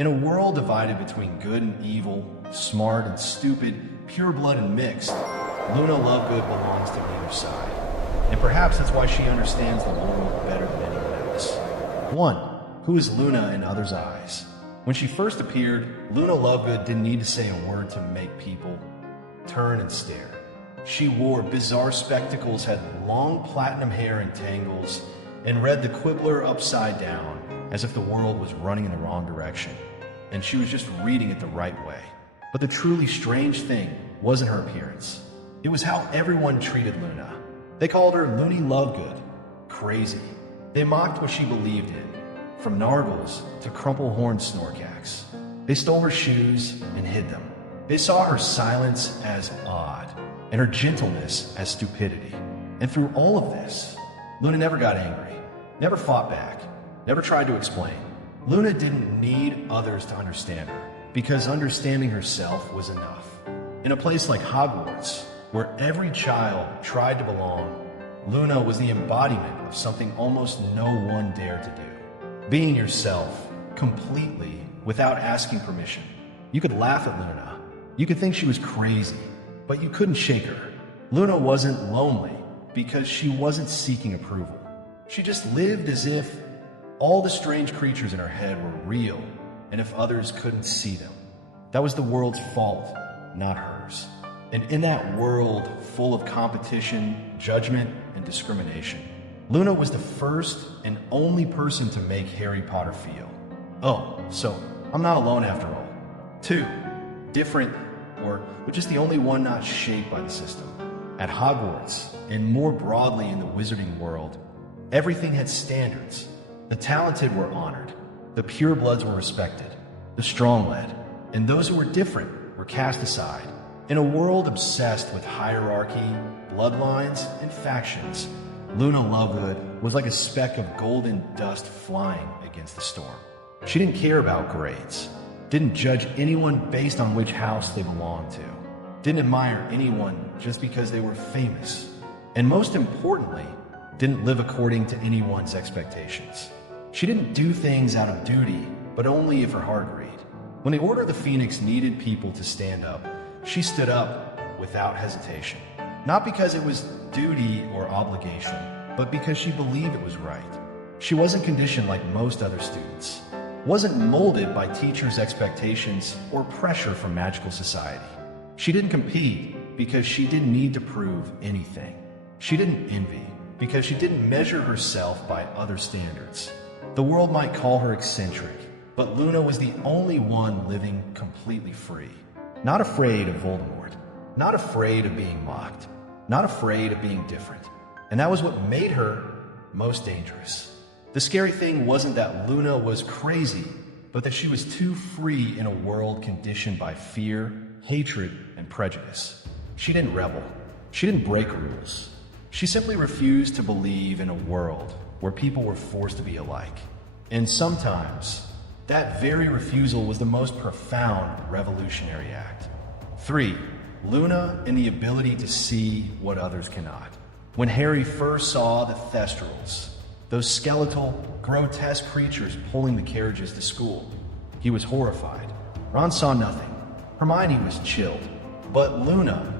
In a world divided between good and evil, smart and stupid, pure blood and mixed, Luna Lovegood belongs to neither side. And perhaps that's why she understands the world better than anyone else. 1. Who is Luna in others' eyes? When she first appeared, Luna Lovegood didn't need to say a word to make people turn and stare. She wore bizarre spectacles, had long platinum hair in tangles, and read the Quibbler upside down, as if the world was running in the wrong direction, and she was just reading it the right way. But the truly strange thing wasn't her appearance. It was how everyone treated Luna. They called her Luna Lovegood, crazy. They mocked what she believed in, from nargles to crumple-horned snorkax. They stole her shoes and hid them. They saw her silence as odd, and her gentleness as stupidity. And through all of this, Luna never got angry, never fought back, never tried to explain. Luna didn't need others to understand her, because understanding herself was enough. In a place like Hogwarts, where every child tried to belong, Luna was the embodiment of something almost no one dared to do. Being yourself, completely, without asking permission. You could laugh at Luna. You could think she was crazy, but you couldn't shake her. Luna wasn't lonely, because she wasn't seeking approval. She just lived as if all the strange creatures in her head were real, and if others couldn't see them. That was the world's fault, not hers. And in that world full of competition, judgment, and discrimination, Luna was the first and only person to make Harry Potter feel, oh, so I'm not alone after all. 2. Different, or just the only one not shaped by the system. At Hogwarts, and more broadly in the wizarding world, everything had standards. The talented were honored, the purebloods were respected, the strong led, and those who were different were cast aside. In a world obsessed with hierarchy, bloodlines, and factions, Luna Lovegood was like a speck of golden dust flying against the storm. She didn't care about grades, didn't judge anyone based on which house they belonged to, didn't admire anyone just because they were famous, and most importantly, didn't live according to anyone's expectations. She didn't do things out of duty, but only if her heart agreed. When the Order of the Phoenix needed people to stand up, she stood up without hesitation. Not because it was duty or obligation, but because she believed it was right. She wasn't conditioned like most other students, wasn't molded by teachers' expectations or pressure from magical society. She didn't compete because she didn't need to prove anything. She didn't envy because she didn't measure herself by other standards. The world might call her eccentric, but Luna was the only one living completely free. Not afraid of Voldemort, not afraid of being mocked, not afraid of being different. And that was what made her most dangerous. The scary thing wasn't that Luna was crazy, but that she was too free in a world conditioned by fear, hatred, and prejudice. She didn't rebel. She didn't break rules. She simply refused to believe in a world where people were forced to be alike. And sometimes, that very refusal was the most profound revolutionary act. 3. Luna and the ability to see what others cannot. When Harry first saw the Thestrals, those skeletal, grotesque creatures pulling the carriages to school, he was horrified. Ron saw nothing. Hermione was chilled. But Luna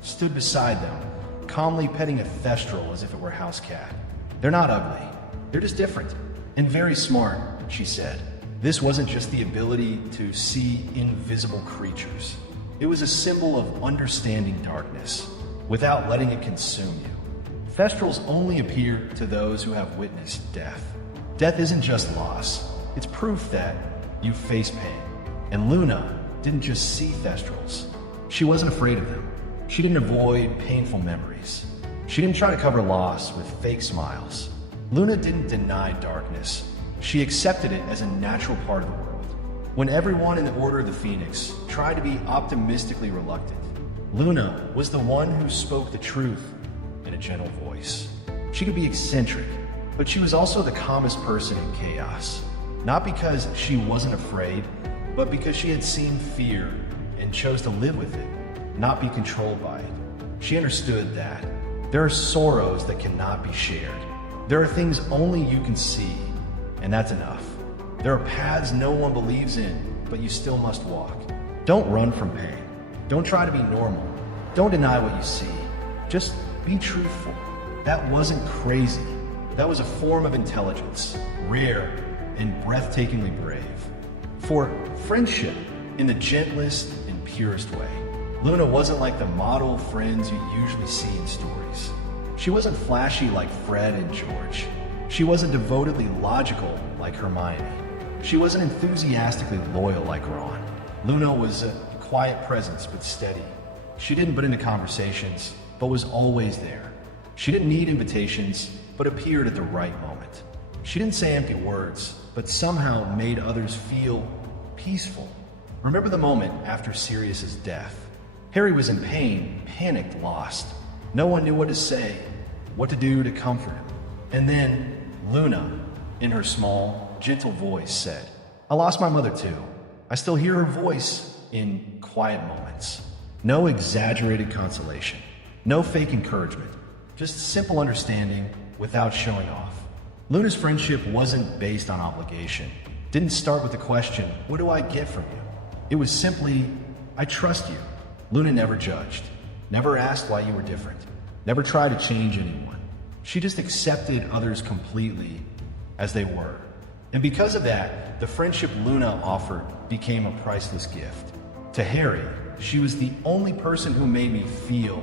stood beside them, calmly petting a Thestral as if it were a house cat. They're not ugly. They're just different. And very smart, she said. This wasn't just the ability to see invisible creatures. It was a symbol of understanding darkness, without letting it consume you. Thestrals only appear to those who have witnessed death. Death isn't just loss. It's proof that you face pain. And Luna didn't just see Thestrals. She wasn't afraid of them. She didn't avoid painful memories. She didn't try to cover loss with fake smiles. Luna didn't deny darkness. She accepted it as a natural part of the world. When everyone in the Order of the Phoenix tried to be optimistically reluctant, Luna was the one who spoke the truth in a gentle voice. She could be eccentric, but she was also the calmest person in chaos. Not because she wasn't afraid, but because she had seen fear and chose to live with it, not be controlled by it. She understood that there are sorrows that cannot be shared. There are things only you can see, and that's enough. There are paths no one believes in, but you still must walk. Don't run from pain. Don't try to be normal. Don't deny what you see. Just be truthful. That wasn't crazy. That was a form of intelligence, rare and breathtakingly brave. For friendship, in the gentlest and purest way, Luna wasn't like the model friends you usually see in stories. She wasn't flashy like Fred and George. She wasn't devotedly logical like Hermione. She wasn't enthusiastically loyal like Ron. Luna was a quiet presence, but steady. She didn't butt into conversations, but was always there. She didn't need invitations, but appeared at the right moment. She didn't say empty words, but somehow made others feel peaceful. Remember the moment after Sirius's death? Harry was in pain, panicked, lost. No one knew what to say, what to do to comfort him. And then Luna, in her small, gentle voice, said, "I lost my mother too. I still hear her voice in quiet moments." No exaggerated consolation, no fake encouragement, just simple understanding without showing off. Luna's friendship wasn't based on obligation. Didn't start with the question, "What do I get from you?" It was simply, "I trust you." Luna never judged, never asked why you were different, never tried to change anyone. She just accepted others completely as they were. And because of that, the friendship Luna offered became a priceless gift. To Harry, she was the only person who made me feel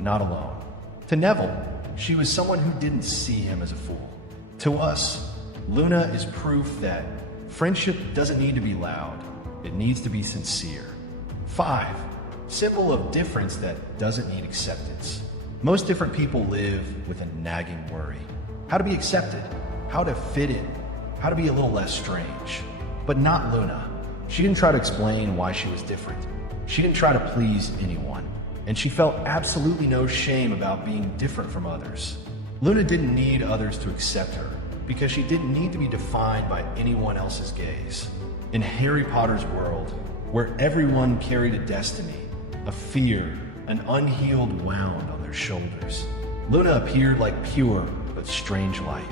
not alone. To Neville, she was someone who didn't see him as a fool. To us, Luna is proof that friendship doesn't need to be loud. It needs to be sincere. 5. Symbol of difference that doesn't need acceptance. Most different people live with a nagging worry. How to be accepted, how to fit in, how to be a little less strange. But not Luna. She didn't try to explain why she was different. She didn't try to please anyone. And she felt absolutely no shame about being different from others. Luna didn't need others to accept her because she didn't need to be defined by anyone else's gaze. In Harry Potter's world, where everyone carried a destiny, a fear, an unhealed wound on their shoulders, Luna appeared like pure but strange light.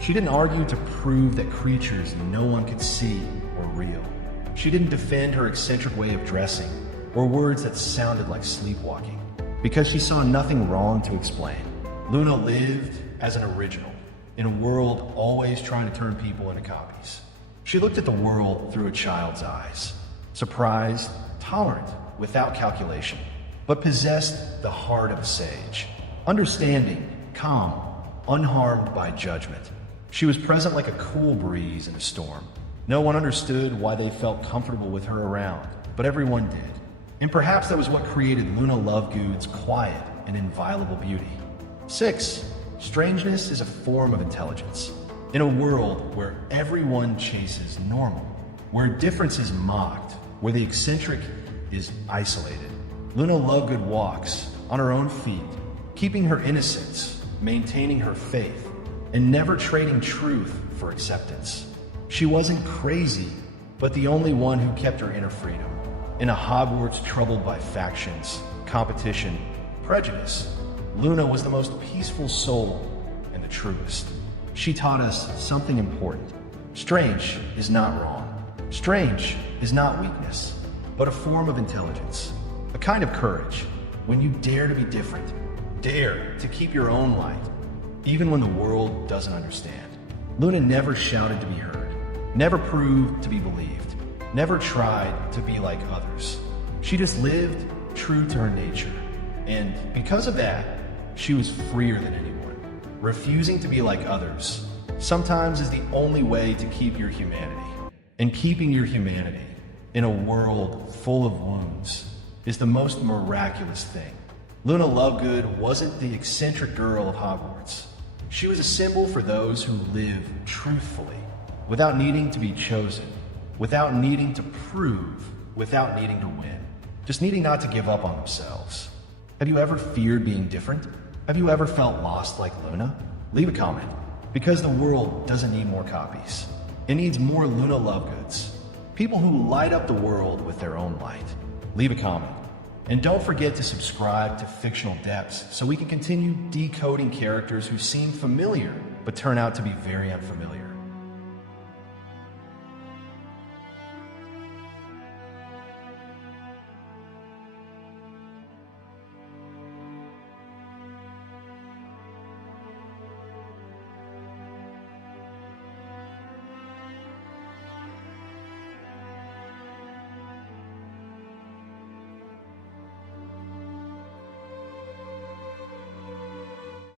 She didn't argue to prove that creatures no one could see were real. She didn't defend her eccentric way of dressing or words that sounded like sleepwalking because she saw nothing wrong to explain. Luna lived as an original in a world always trying to turn people into copies. She looked at the world through a child's eyes, surprised, tolerant, without calculation, but possessed the heart of a sage, understanding, calm, unharmed by judgment. She was present like a cool breeze in a storm. No one understood why they felt comfortable with her around, but everyone did. And perhaps that was what created Luna Lovegood's quiet and inviolable beauty. 6. Strangeness is a form of intelligence. In a world where everyone chases normal, where difference is mocked, where the eccentric is isolated, Luna Lovegood walks on her own feet, keeping her innocence, maintaining her faith, and never trading truth for acceptance. She wasn't crazy, but the only one who kept her inner freedom. In a Hogwarts troubled by factions, competition, prejudice, Luna was the most peaceful soul and the truest. She taught us something important. Strange is not wrong. Strange is not weakness, but a form of intelligence, a kind of courage. When you dare to be different, dare to keep your own light, even when the world doesn't understand. Luna never shouted to be heard, never proved to be believed, never tried to be like others. She just lived true to her nature. And because of that, she was freer than anyone. Refusing to be like others sometimes is the only way to keep your humanity. And keeping your humanity in a world full of wounds is the most miraculous thing. Luna Lovegood wasn't the eccentric girl of Hogwarts. She was a symbol for those who live truthfully, without needing to be chosen, without needing to prove, without needing to win, just needing not to give up on themselves. Have you ever feared being different? Have you ever felt lost like Luna? Leave a comment, because the world doesn't need more copies. It needs more Luna Lovegoods, people who light up the world with their own light. Leave a comment. And don't forget to subscribe to Fictional Depths so we can continue decoding characters who seem familiar but turn out to be very unfamiliar.